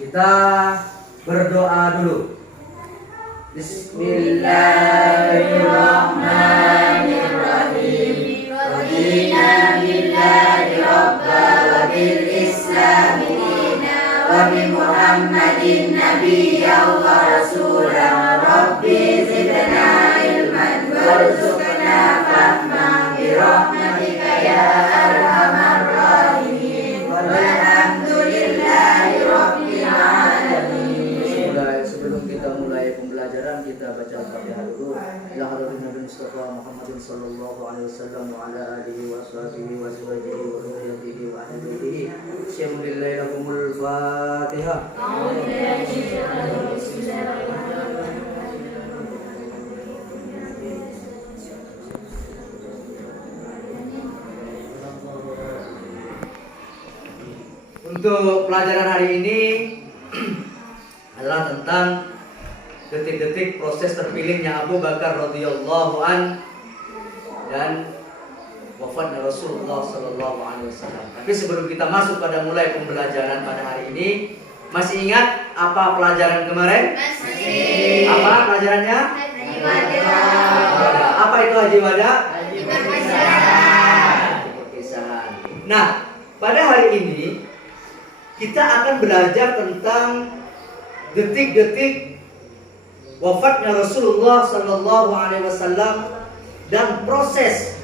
Kita berdoa dulu. Bismillahirrahmanirrahim. Radina billahi rabba wa bil islami dina wa bi Muhammadin nabiyyan wa rasulan. Rabbi zidna ilman warzuqna fahma bi rahmatika ya arhamar rahimin. Walhamdulillahi rabbil alamin. Sebelum kita mulai pembelajaran, kita baca Al-Fatihah dulu. Ya hadirin Nabi Mustafa Muhammadin sallallahu alaihi wasallam wa ala alihi wa sahbihi wa zawjihi wa dhurriyyatihi wa ahli baitihi. Bismillahirrahmanirrahim. Lahumul Fatihah. A'udzu billahi minasyaitonir rajim. Bismillahirrahmanirrahim. Untuk pelajaran hari ini adalah tentang detik-detik proses terpilihnya Abu Bakar radhiyallahu an dan wafatnya Rasulullah sallallahu alaihi wasallam. Tapi sebelum kita masuk pada mulai pembelajaran pada hari ini, masih ingat apa pelajaran kemarin? Masih. Apa pelajarannya? Haji Wada. Apa itu Haji Wada? Haji perpisahan. Nah, pada hari ini kita akan belajar tentang detik-detik wafatnya Rasulullah sallallahu alaihi wasallam dan proses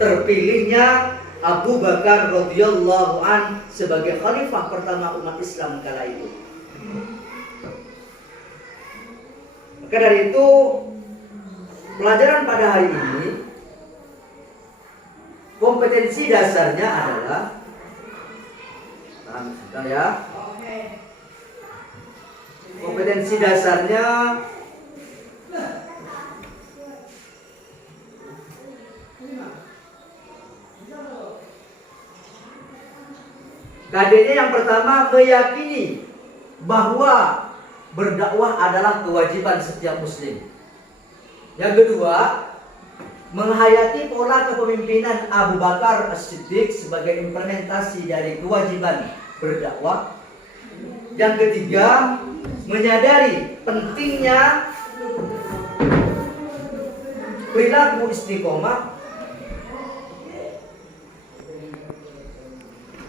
terpilihnya Abu Bakar radhiyallahu an sebagai khalifah pertama umat Islam kala itu. Maka dari itu pelajaran pada hari ini kompetensi dasarnya adalah ya. Kompetensi dasarnya KD-nya yang pertama meyakini bahwa berdakwah adalah kewajiban setiap muslim. Yang kedua, menghayati pola kepemimpinan Abu Bakar As-Siddiq sebagai implementasi dari kewajiban berdakwah. Yang ketiga, menyadari pentingnya perilaku istiqomah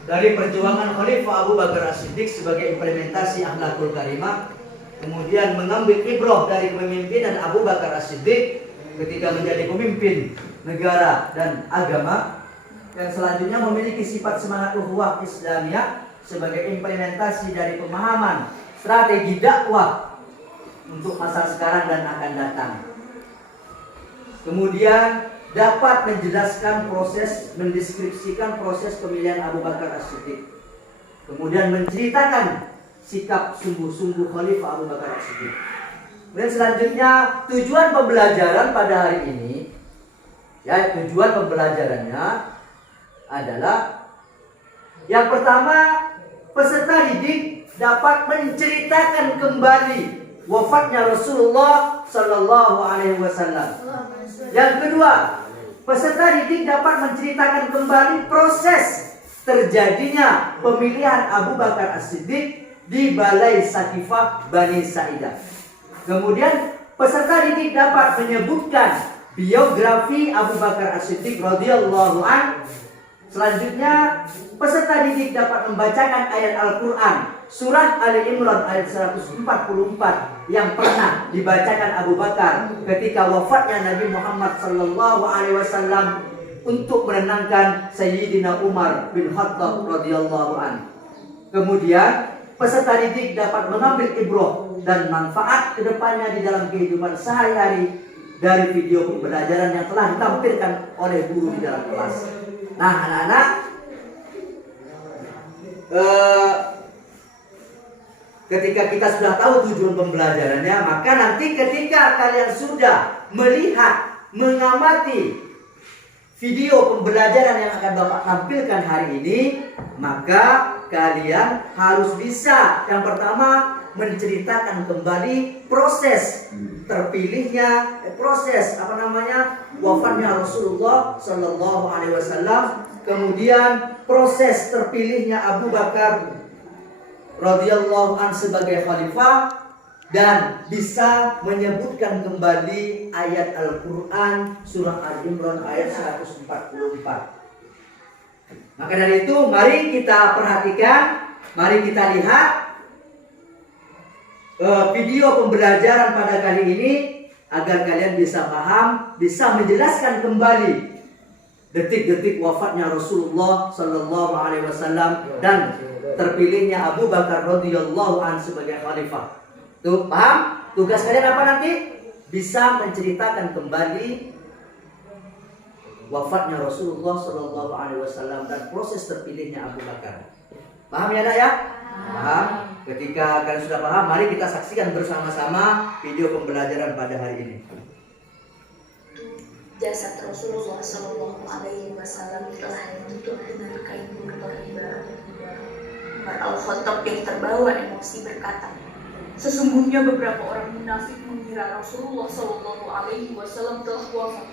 dari perjuangan Khalifah Abu Bakar As-Siddiq sebagai implementasi akhlakul karimah. Kemudian mengambil ibrah dari kepemimpinan Abu Bakar As-Siddiq ketika menjadi pemimpin negara dan agama. Yang selanjutnya memiliki sifat semangat ukhuwah Islamiyah sebagai implementasi dari pemahaman strategi dakwah untuk masa sekarang dan akan datang. Kemudian dapat menjelaskan proses, mendeskripsikan proses pemilihan Abu Bakar As-Siddiq. Kemudian menceritakan sikap sungguh-sungguh Khalifah Abu Bakar As-Siddiq. Dan selanjutnya tujuan pembelajaran pada hari ini, ya, tujuan pembelajarannya adalah yang pertama, peserta didik dapat menceritakan kembali wafatnya Rasulullah sallallahu alaihi wasallam. Yang kedua, peserta didik dapat menceritakan kembali proses terjadinya pemilihan Abu Bakar As-Siddiq di Balai Sakifah Bani Sa'idah. Kemudian peserta didik dapat menyebutkan biografi Abu Bakar As-Siddiq radhiyallahu an. Selanjutnya, peserta didik dapat membacakan ayat Al-Quran surah Ali Imran ayat 144 yang pernah dibacakan Abu Bakar ketika wafatnya Nabi Muhammad sallallahu alaihi wasallam untuk menenangkan Sayyidina Umar bin Khattab radhiyallahu an. Kemudian, peserta didik dapat mengambil ibrah dan manfaat kedepannya di dalam kehidupan sehari-hari dari video pembelajaran yang telah ditampilkan oleh guru di dalam kelas. Nah, anak-anak, ketika kita sudah tahu tujuan pembelajarannya, maka nanti ketika kalian sudah melihat, mengamati video pembelajaran yang akan Bapak tampilkan hari ini, maka kalian harus bisa yang pertama menceritakan kembali proses terpilihnya, proses wafatnya Rasulullah Sallallahu Alaihi Wasallam, kemudian proses terpilihnya Abu Bakar radhiyallahu an sebagai khalifah dan bisa menyebutkan kembali ayat Al-Quran surah Al-Imran ayat 144. Maka dari itu mari kita perhatikan, mari kita lihat video pembelajaran pada kali ini agar kalian bisa paham, bisa menjelaskan kembali detik-detik wafatnya Rasulullah Sallallahu Alaihi Wasallam dan terpilihnya Abu Bakar radhiyallahu an sebagai khalifah. Tuh, paham? Tugas kalian apa nanti? Bisa menceritakan kembali wafatnya Rasulullah Sallallahu Alaihi Wasallam dan proses terpilihnya Abu Bakar. Paham ya, Nak ya? Paham? Ketika kalian sudah paham, mari kita saksikan bersama-sama video pembelajaran pada hari ini. Jasad Rasulullah Sallallahu Alaihi Wasallam telah ditutup dengan kain putih riba. Umar Al-Khattab yang terbawa emosi berkata, sesungguhnya beberapa orang munafik mengira Rasulullah Sallallahu Alaihi Wasallam telah wafat.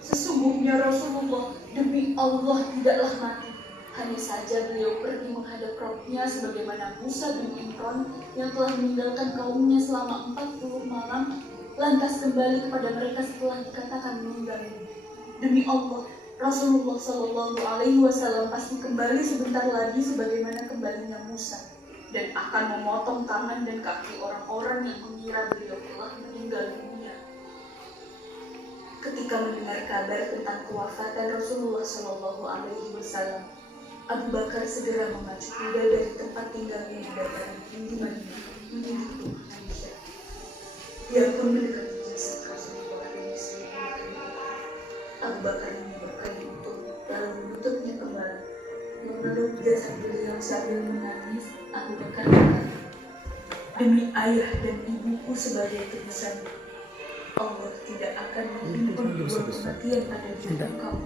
Sesungguhnya Rasulullah demi Allah tidaklah mati. Hanya saja beliau pergi menghadap Rabbnya sebagaimana Musa bin Imran yang telah meninggalkan kaumnya selama 40 malam, lantas kembali kepada mereka setelah dikatakan meninggal. Demi Allah, Rasulullah Sallallahu Alaihi Wasallam pasti kembali sebentar lagi sebagaimana kembalinya Musa, dan akan memotong tangan dan kaki orang-orang yang mengira beliau telah meninggal dunia. Ketika mendengar kabar tentang kewafatan Rasulullah Sallallahu Alaihi Wasallam, Abu Bakar segera memacu kuda dari tempat tinggalnya di dataran tinggi Madinah menuju ke Aisyah. Dia pun mendekati jasad Rasulullah dan diselimuti. Abu Bakar membuka kain itu lalu menutupnya kembali. Memeluk jasad beliau sambil menangis, Abu Bakar berkata, demi ayah dan ibuku sebagai tebusan, Allah tidak akan mengimpun dua kematian pada diri engkau.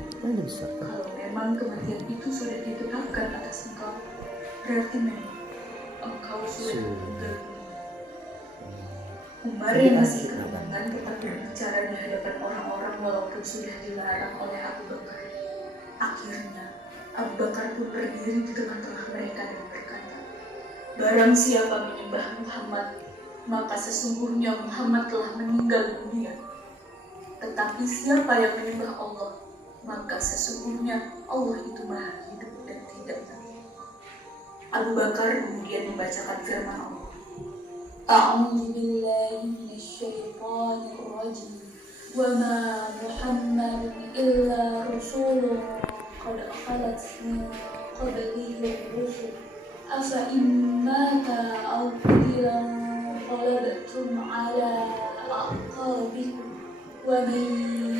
Kalau memang kematian itu sudah ditetapkan atas engkau, berarti memang engkau sudah meninggal dunia. Umar yang masih kebingungan tetap berbicara di hadapan orang-orang walaupun sudah dilarang oleh Abu Bakar. Akhirnya Abu Bakar pun berdiri di tengah-tengah mereka dan berkata, barang siapa menyembah Muhammad, maka sesungguhnya Muhammad telah meninggal dunia. Tetapi siapa yang menyembah Allah, maka sesungguhnya Allah itu maha hidup dan tidak mati. Abu Bakar kemudian membacakan firman Allah. A'udzu billahi minasyaitonir rajim. Wa ma Muhammadun illa rasulun qad khalat min qablihi rusul. Afa immata aw qutilan qalabtum ala aqabikum wa man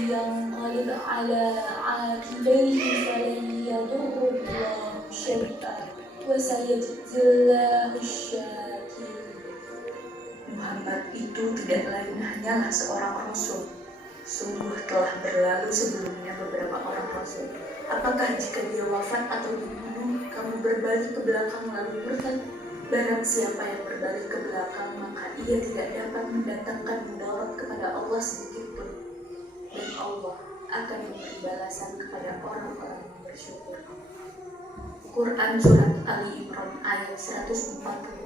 yanqalib ala aqibaihi falan yadurra syai'an wa sayajzillahu syakirin. Muhammad itu tidak lain hanyalah seorang rasul. Sungguh telah berlalu sebelumnya beberapa orang rasul. Apakah jika dia wafat atau dibunuh, kamu berbalik ke belakang lalu murtad? Barang siapa yang berbalik ke belakang, maka ia tidak dapat mendatangkan mudarat kepada Allah sedikit pun. Dan Allah akan memberi balasan kepada orang-orang yang bersyukur. Quran Surat Ali Imran ayat 144.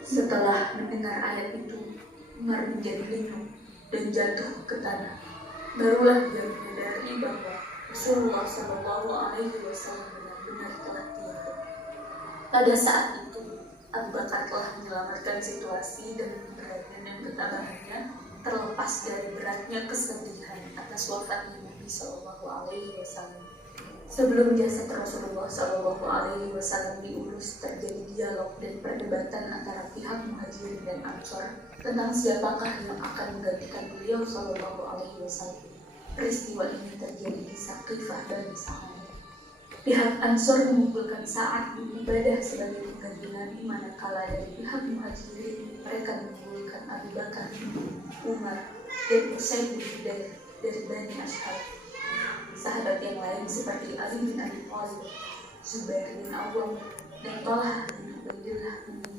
Setelah mendengar ayat itu, Umar menjadi linglung dan jatuh ke tanah. Barulah dia menyadari bahwa Rasulullah Sallallahu Alaihi Wasallam benar-benar telah tiada. Pada saat itu, Abu Bakar telah menyelamatkan situasi dengan keberanian dan ketabahannya, terlepas dari beratnya kesedihan atas wafatnya Nabi Sallallahu Alaihi Wasallam. Sebelum jasad Rasulullah Sallallahu Alaihi Wasallam diurus, terjadi dialog dan perdebatan antara pihak Muhajirin dan Ansor tentang siapakah yang akan menggantikan beliau Sallallahu Alaihi Wasallam. Peristiwa ini terjadi di Saqifah Bani Sa'ad. Pihak Ansor mengumpulkan Sa'ad bin Ubadah sebagai pengganti Nabi, manakala dari pihak Muhajirin mereka mengumpulkan Abu Bakar, Umar, dan Usaid bin Hudair dari Bani Ashhab. Sahabat yang lain seperti Ali bin Abi Thalib, Zubair bin Awwam, dan Talha bin Ubaidillah